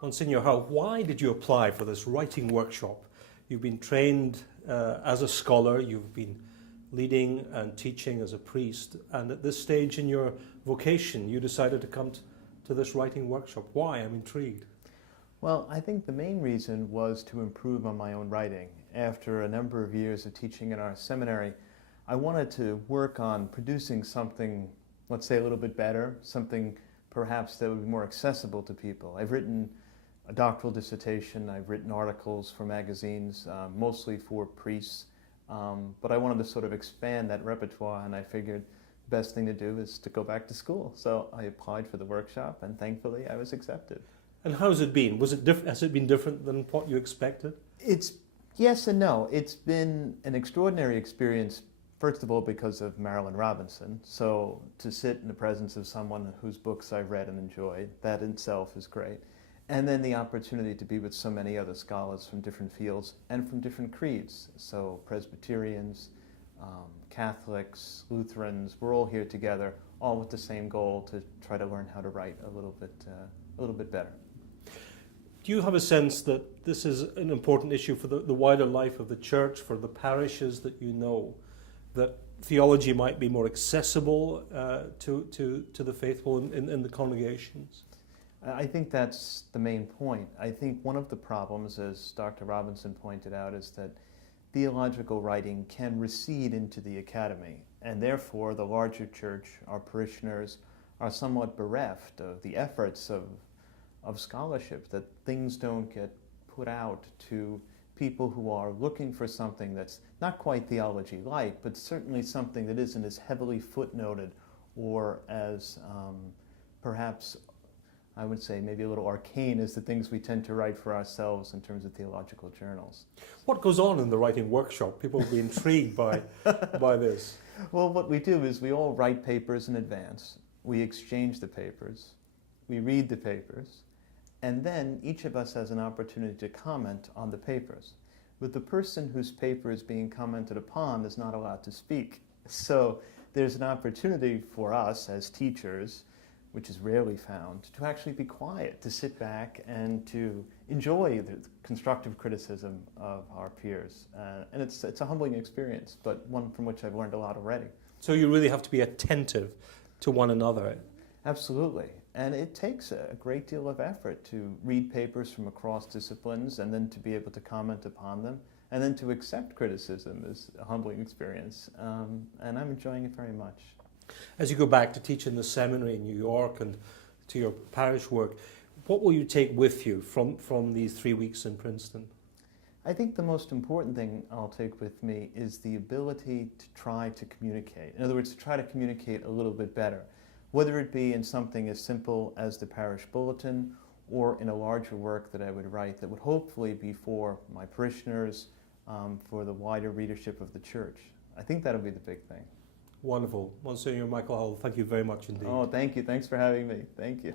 Monsignor Howe, why did you apply for this writing workshop? You've been trained as a scholar, you've been leading and teaching as a priest, and at this stage in your vocation, you decided to come to this writing workshop. Why? I'm intrigued. Well, I think the main reason was to improve on my own writing. After a number of years of teaching in our seminary, I wanted to work on producing something, let's say, a little bit better, something perhaps that would be more accessible to people. I've written a doctoral dissertation, I've written articles for magazines, mostly for priests, but I wanted to sort of expand that repertoire, and I figured the best thing to do is to go back to school. So I applied for the workshop, and thankfully I was accepted. And how's it been? Has it been different than what you expected? It's yes and no. It's been an extraordinary experience, first of all, because of Marilynne Robinson. So to sit in the presence of someone whose books I've read and enjoyed, that in itself is great. And then the opportunity to be with so many other scholars from different fields and from different creeds. So Presbyterians, Catholics, Lutherans, we're all here together, all with the same goal to try to learn how to write a little bit better. Do you have a sense that this is an important issue for the wider life of the church, for the parishes that you know, that theology might be more accessible to the faithful in the congregations? I think that's the main point. I think one of the problems, as Dr. Robinson pointed out, is that theological writing can recede into the academy, and therefore the larger church, our parishioners, are somewhat bereft of the efforts of scholarship, that things don't get put out to people who are looking for something that's not quite theology-like, but certainly something that isn't as heavily footnoted or as perhaps, I would say, maybe a little arcane as the things we tend to write for ourselves in terms of theological journals. What goes on in the writing workshop? People will be intrigued by this. Well, what we do is we all write papers in advance. We exchange the papers. We read the papers. And then each of us has an opportunity to comment on the papers. But the person whose paper is being commented upon is not allowed to speak. So there's an opportunity for us as teachers, which is rarely found, to actually be quiet, to sit back and to enjoy the constructive criticism of our peers. And it's a humbling experience, but one from which I've learned a lot already. So you really have to be attentive to one another. Absolutely. And it takes a great deal of effort to read papers from across disciplines and then to be able to comment upon them. And then to accept criticism is a humbling experience. And I'm enjoying it very much. As you go back to teach in the seminary in New York and to your parish work, what will you take with you from these 3 weeks in Princeton? I think the most important thing I'll take with me is the ability to try to communicate. In other words, to try to communicate a little bit better, whether it be in something as simple as the parish bulletin or in a larger work that I would write that would hopefully be for my parishioners, for the wider readership of the church. I think that'll be the big thing. Wonderful. Monsignor Michael Hull, thank you very much indeed. Oh, thank you. Thanks for having me. Thank you.